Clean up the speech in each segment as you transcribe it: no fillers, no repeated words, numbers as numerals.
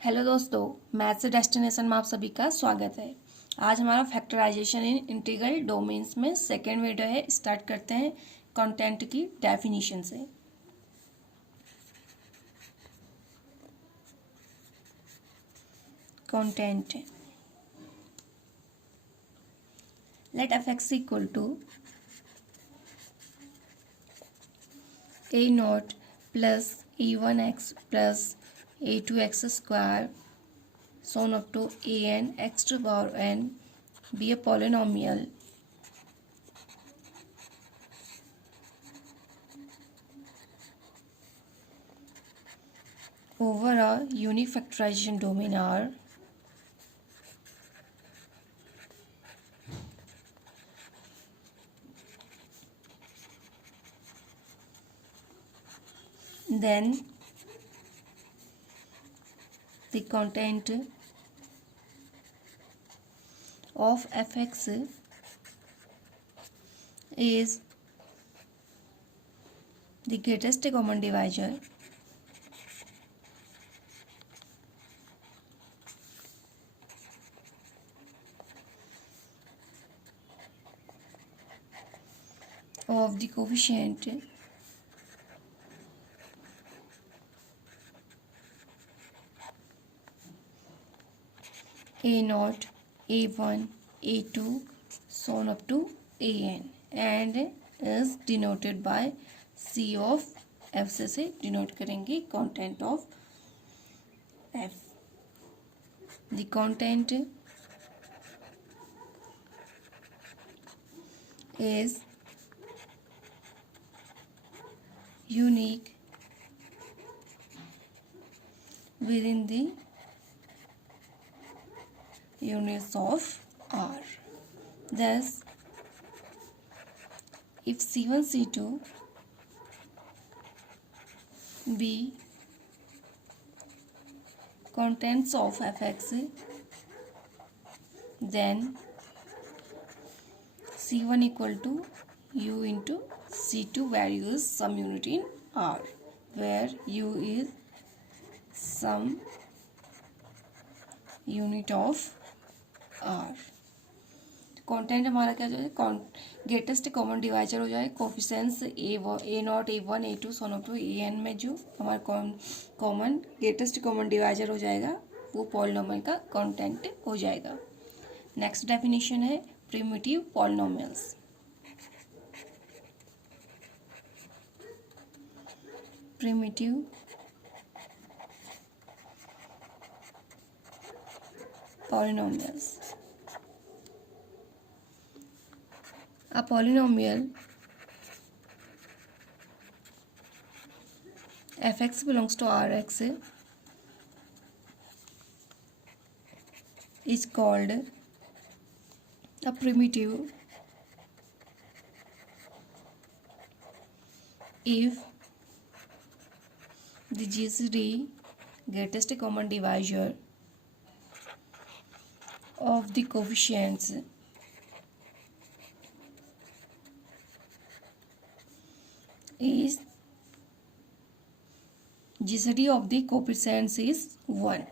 Hello दोस्तों, maths destination में आप सभी का स्वागत है। आज हमारा फैक्टराइजेशन इन इंटीग्रल डोमेन्स में सेकेंड वीडियो है। स्टार्ट करते हैं कंटेंट की डेफिनेशन से। Content, let f x equal to a not plus a one x plus a two x square so on up to an x to the power n be a polynomial over a unique factorization domain R, then the content of fx is the greatest common divisor of the coefficient a naught, a1, a2, so on up to an and is denoted by C of f से denote करेंगे content of f. The content is unique within the units of R. Thus, if C1, C2 be contents of fx, then C1 equal to U into C2, where U is some unit in R, where U is some unit of R. Content हमारा क्या जाए, greatest common divisor हो जाए coefficients a not, a one, a two, so on up to a n में जो हमारा common greatest common divisor हो जाएगा वो पॉलिनोमियल का कंटेंट हो जाएगा। नेक्स्ट डेफिनेशन है primitive polynomials. Primitive polynomials, a polynomial fx belongs to Rx is called a primitive if the GCD, greatest common divisor of the coefficients is GCD of the coefficients is 1।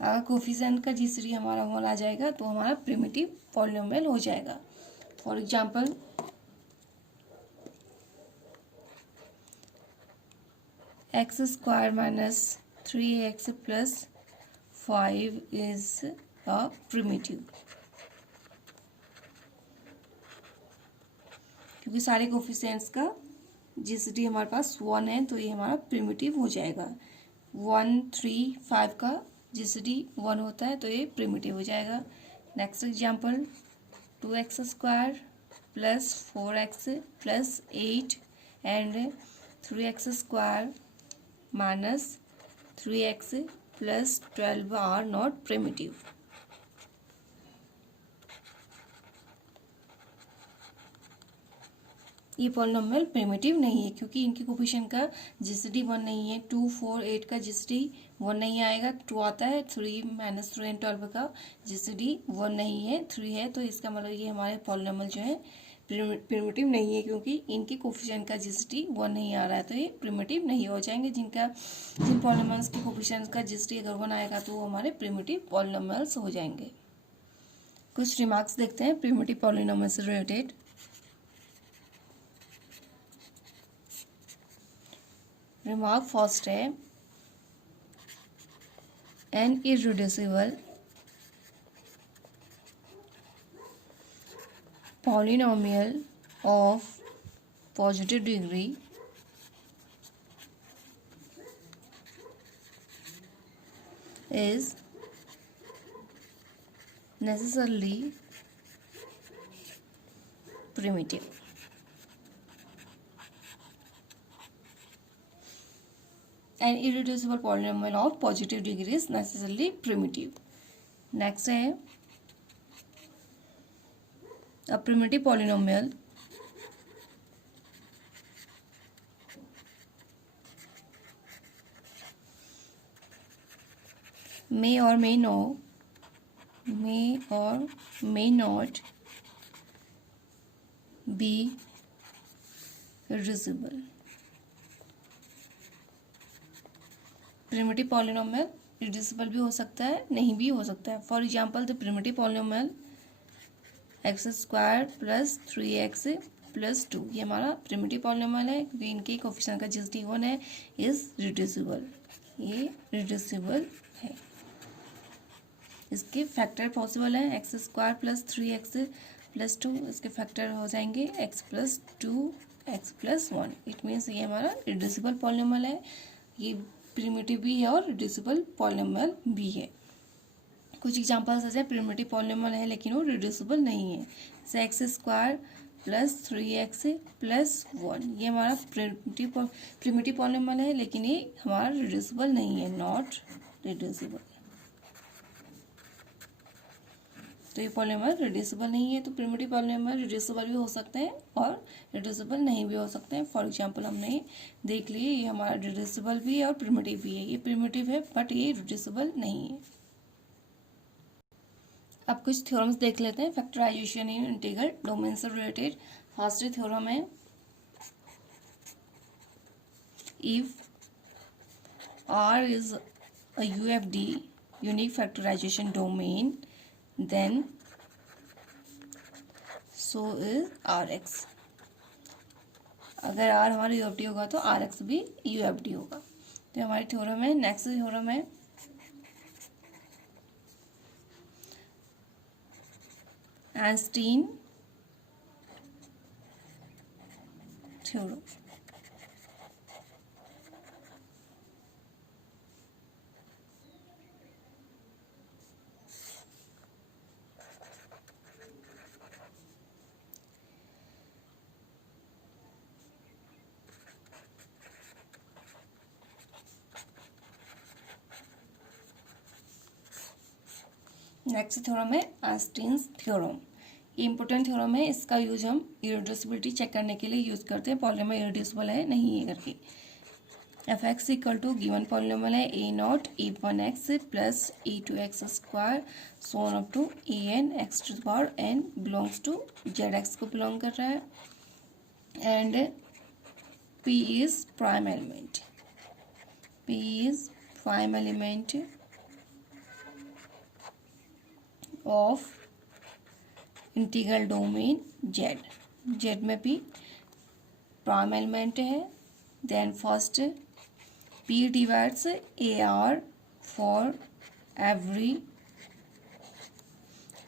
अगर coefficient का GCD हमारा 1 आ जाएगा तो हमारा primitive polynomial हो जाएगा। For example x square minus 3x plus 5 is a primitive, क्योंकि सारे कोफिशिएंट्स का GCD हमारे पास 1 है तो ये हमारा प्रिमिटिव हो जाएगा। 1, 3, 5 का GCD 1 होता है तो ये प्रिमिटिव हो जाएगा। Next example 2x square plus 4x plus 8 and 3x square minus 3x plus 12 are not primitive. ये पॉलिनोमियल प्रिमिटिव नहीं है क्योंकि इनके कोफिशिएंट का GCD 1 नहीं है। 2, 4, 8 का GCD 1 नहीं आएगा, 2 आता है। 3 माइनस 3 एंड 12 का GCD 1 नहीं है, 3 है। तो इसका मतलब ये हमारे पॉलिनोमियल जो है प्रिमिटिव नहीं है, क्योंकि इनके कोफिशिएंट का जीसीटी 1 नहीं आ रहा है, तो ये प्रिमिटिव नहीं हो जाएंगे। जिन पॉलिनॉमियल्स के कोफिशिएंट का जीसीटी अगर 1 आएगा तो वो हमारे प्रिमिटिव पॉलिनॉमियल्स हो जाएंगे। कुछ रिमार्क्स देखते हैं प्रिमिटिव पॉलिनॉमियल से रिलेटेड। रिमार्क फर्स्ट है, an irreducible polynomial of positive degree is necessarily primitive. An irreducible polynomial of positive degree is necessarily primitive. Next है, a primitive polynomial may or may not be reducible. Primitive polynomial reducible भी हो सकता है, नहीं भी हो सकता है। For example the primitive polynomial x square plus 3x plus 2, ये हमारा प्रिमिटिव पॉलिनोमियल है क्योंकि इनके कोफिशिएंट का जीसीटी 1 है, इज रिड्यूसिबल, ये रिड्यूसिबल है। इसके फैक्टर पॉसिबल है, x square plus 3x plus 2, इसके फैक्टर हो जाएंगे x plus 2 x plus 1। It means ये हमारा रिड्यूसिबल पॉलिनोमियल है, ये प्रिमिटिव भी है और रिड्यूसिबल पॉलिनोमियल भी है। कुछ एग्जांपल्स ऐसे प्रिमिटिव पॉलिनोमियल है लेकिन वो रिड्यूसिबल नहीं है, जैसे x square plus 3x plus 1, ये हमारा प्रिमिटिव पॉलिनोमियल है लेकिन ये हमारा रिड्यूसिबल नहीं है, नॉट रिड्यूसिबल। तो ये पॉलिनोमियल रिड्यूसिबल नहीं है। तो प्रिमिटिव पॉलिनोमियल रिड्यूसिबल भी हो सकते हैं और रिड्यूसिबल नहीं भी हो सकते हैं। फॉर एग्जांपल हमने देख लिए, ये हमारा रिड्यूसिबल भी है और प्रिमिटिव भी है। ये प्रिमिटिव है बट ये रिड्यूसिबल नहीं है। अब कुछ थ्योरम्स देख लेते हैं फैक्टराइजेशन इन इंटीग्रल डोमेन से रिलेटेड। फर्स्ट थ्योरम है, if R is a UFD unique factorization domain then so is Rx। अगर R हमारा UFD होगा तो Rx भी UFD होगा। तो हमारी थ्योरम है। नेक्स्ट थ्योरम है, आइंस्टीन थ्योरम। नेक्स्ट थ्योरम है आइंस्टीन्स थ्योरम। ये इंपॉर्टेंट थ्योरम है, इसका यूज हम इररिड्यूसिबिलिटी चेक करने के लिए यूज करते हैं, पॉलिनोमियल इररिड्यूसिबल है नहीं है करके। F x equal to given polynomial है A naught e1x plus e2x square so on up to an x to the power n belongs to zx को बिलोंग कर रहा है, and p is prime element, p is prime element of integral domain z। z में p prime element है। Then first p divides ar for every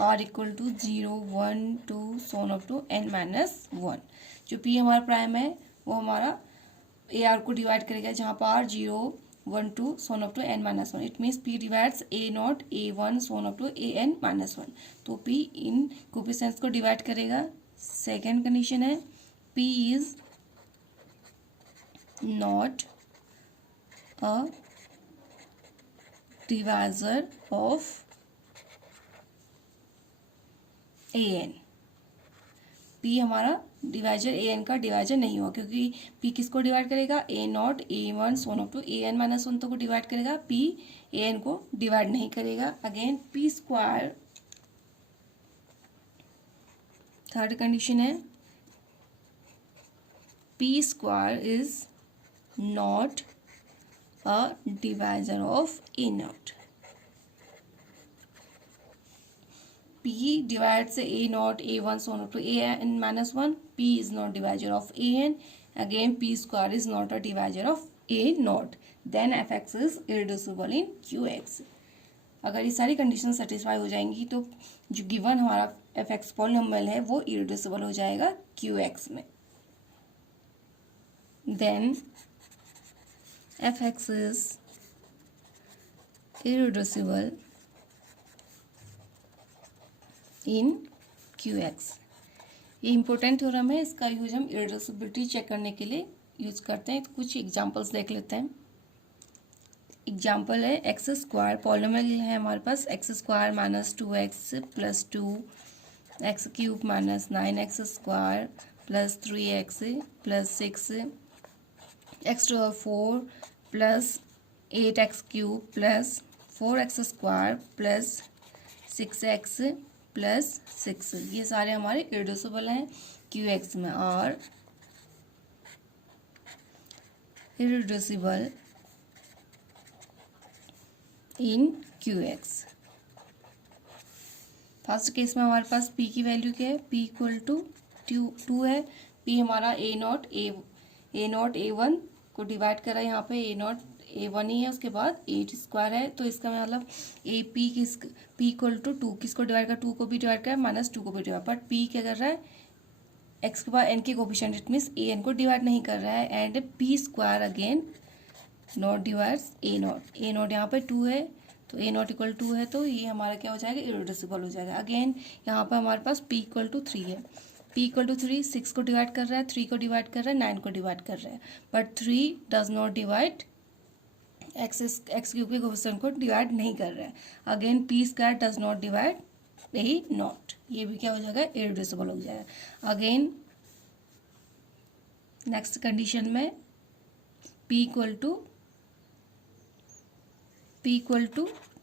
r equal to 0 1 2 so on up to n minus 1। जो p हमारा prime है वो हमारा ar को divide करेगा जहाँ पर r 0 1 2 so on up to n minus 1। It means p divides a not a1 so on up to an minus 1। तो p इन कोफिशिएंट्स को डिवाइड करेगा। सेकेंड कंडीशन है, p is not a divisor of an। p हमारा divisor an का divisor नहीं हुआ क्योंकि p किसको डिवाइड करेगा, a not a1 so on up to an minus 1 तो को डिवाइड करेगा, p an को डिवाइड नहीं करेगा। Again p square. Third condition है, P square is not a divisor of A naught. P divides A naught, A1, so on up to An minus 1. P is not divisor of An. Again, P square is not a divisor of A naught. Then Fx is irreducible in Qx. अगर ये सारी condition satisfy हो जाएंगी तो जो given हमारा Fx polynomial है वो इरेड्यूसिबल हो जाएगा Qx में. Then Fx is irreducible in Qx. ये इम्पोर्टेंट थ्योरम है, इसका यूज हम इरेड्यूसिबिलिटी चेक करने के लिए यूज करते हैं. तो कुछ एग्जांपल्स देख लेते हैं. एग्जांपल है एक्स स्क्वायर पॉलिनोमियल है हमारे पास. X square minus 2x plus 2 X cube minus 9x square plus 3x plus 6 X to power 4 plus 8x cube plus 4x square plus 6x plus 6. ये सारे हमारे इरेड्यूसिबल हैं Qx में. और irreducible in Qx. First case में हमारे पास P की value क्या है? P इक्वल टू 2 है. P हमारा A नॉट A1 को डिवाइड करा, यहाँ पे A नॉट A1 ही है, उसके बाद 8 स्क्वायर है. तो इसका मतलब P इक्वल टू 2 किसको डिवाइड कर, 2 को भी डिवाइड कर माइनस 2 को भी डिवाइड. बट P क्या कर रहा है? x के बाद n के कोफिशिएंट, इट मीन्स an को डिवाइड नहीं कर रहा है. And P square again not divides A not यहाँ पे 2 है तो A नॉट इक्वल 2 है, तो ये हमारा क्या हो जाएगा? इरेड्यूसिबल हो जाएगा. अगेन यहाँ पर हमारे पास P इक्वल टू 3 है. P इक्वल टू 3 6 को डिवाइड कर रहा है, 3 को डिवाइड कर रहा है, 9 को डिवाइड कर रहा है. But 3 does not divide x cube के कोफिशिएंट को डिवाइड नहीं कर रहा है. Again P square does not divide A not, ये भी क्या हो जाएगा? इरेड्यूसिबल हो जाएगा. अगेन नेक्स्ट कंडीशन में P इक्वल टू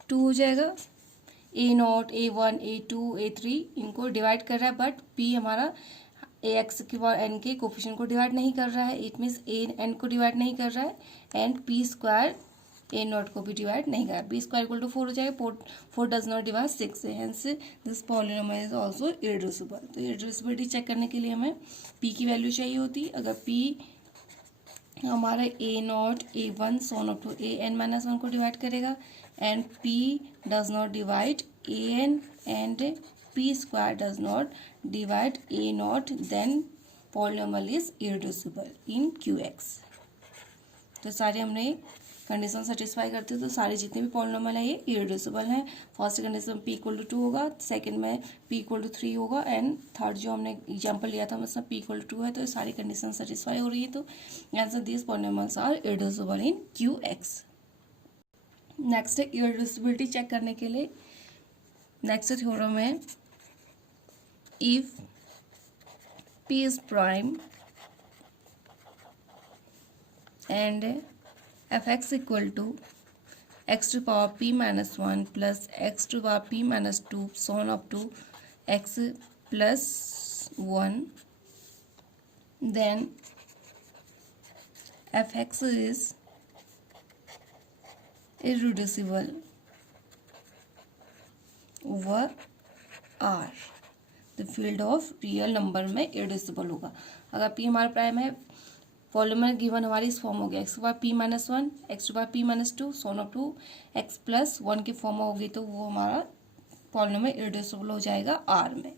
2 हो जाएगा. A not A1 A2 A3 इनको डिवाइड कर रहा है, बट P हमारा ax के पावर n के कोफिशिएंट को डिवाइड नहीं कर रहा है. इट मीन्स a n को डिवाइड नहीं कर रहा है. And P square A not को भी डिवाइड नहीं कर रहा है. P स्क्वायर इक्वल टू 4 हो जाएगा. 4 does not divide 6, hence this polynomial is also irreducible. तो इरेड्यूसिबिलिटी चेक करने के लिए हमें P की वैल्यू चाहिए होती. अगर P हमारा A not A1 so on up to AN minus 1 को डिवाइड करेगा and P does not divide AN and P square does not divide A not, then polynomial is irreducible in Qx. तो सारे हमने condition satisfy करते हैं, तो सारे जितने भी पॉलिनोमियल है ये इरेड्यूसिबल हैं. फर्स्ट कंडीशन में P इक्वल टू 2 होगा, सेकंड में P इक्वल टू 3 होगा, एंड थर्ड जो हमने एग्जांपल लिया था उसमें P इक्वल टू 2 है. तो ये सारी कंडीशन सेटिस्फाई हो रही है. तो answer this polynomials are irreducible in Qx. Next है इरेड्यूसिबिलिटी चेक करने के लिए नेक्स्ट थ्योरम है if P is prime and Fx equal to x to power P minus 1 plus x to power P minus 2 so on up to x plus 1, then Fx is irreducible over R. The field of real number में irreducible होगा. अगर P हमारा prime है, polynomial given हमारी इस form हो गया, x to power P minus 1 x to power P minus 2 so on up to x plus 1 की फॉर्म होगी, तो वो हमारा पॉलिनोमियल इरेड्यूसिबल हो जाएगा R में.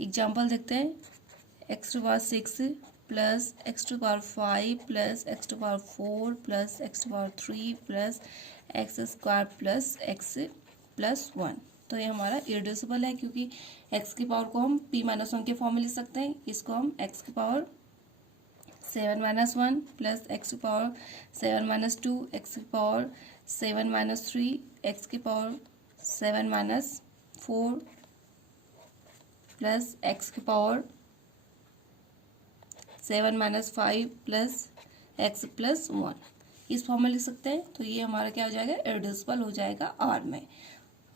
एग्जांपल देखते हैं. X to power 6 plus x to power 5 plus x to power 4 plus x to power 3 plus x square plus x plus 1. तो ये हमारा इरेड्यूसिबल है क्योंकि x की पावर को हम P माइनस 1 के फॉर्म में लिख सकते हैं. इसको हम x की पावर 7 माइनस 1 प्लस एक्स की पावर 7 माइनस 2 एक्स की पावर 7 माइनस 3 एक्स की पावर 7 माइनस 4 प्लस एक्स की power 7 minus 5 plus x plus 1 इस फॉर्म में लिख सकते हैं. तो ये हमारा क्या हो जाएगा? इरेड्यूसिबल हो जाएगा R में.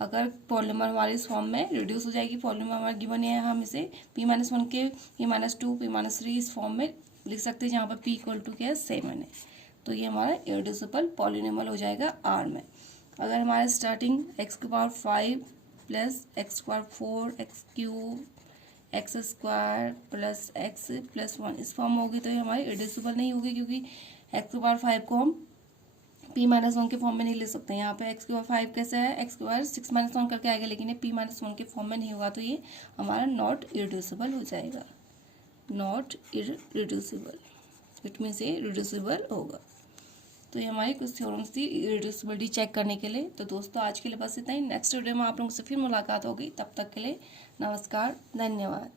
अगर पॉलिनोमियल हमारे इस फॉर्म में रिड्यूस हो जाएगी, पॉलिनोमियल हमारा गिवन है, हम इसे P माइनस 1 के P माइनस 2 P माइनस 3 इस फॉर्म में लिख सकते हैं जहाँ पर p इक्वल टू क्या है 7 है। तो ये हमारा इरेड्यूसिबल पॉलिनोमियल हो जाएगा R में। अगर हमारा स्टार्टिंग x की पावर 5 प्लस x की power 4 x cube x square plus x plus 1 इस फॉर्म होगी तो ये हमारी इरेड्यूसिबल नहीं होगी, क्योंकि एक्स की पावर 5 को हम p माइनस 1 के फॉर्म में नहीं ले सकते। यहाँ पे x की पावर 5 कैसे है, x की पावर 6 माइनस 1 करके आएगा, लेकिन ये p माइनस 1 के फॉर्म में नहीं होगा, तो ये हमारा नॉट इरेड्यूसिबल हो जाएगा, नॉट इरेड्यूसिबल। इट मीन्स ये रिड्यूसिबल होगा। तो ये हमारी कुछ थ्योरम्स थी इरेड्यूसिबिलिटी चेक करने के लिए। तो दोस्तों आज के लिए बस इतना ही। नेक्स्ट वीडियो में आप लोगों से फिर मुलाकात होगी, तब तक के लिए नमस्कार, धन्यवाद।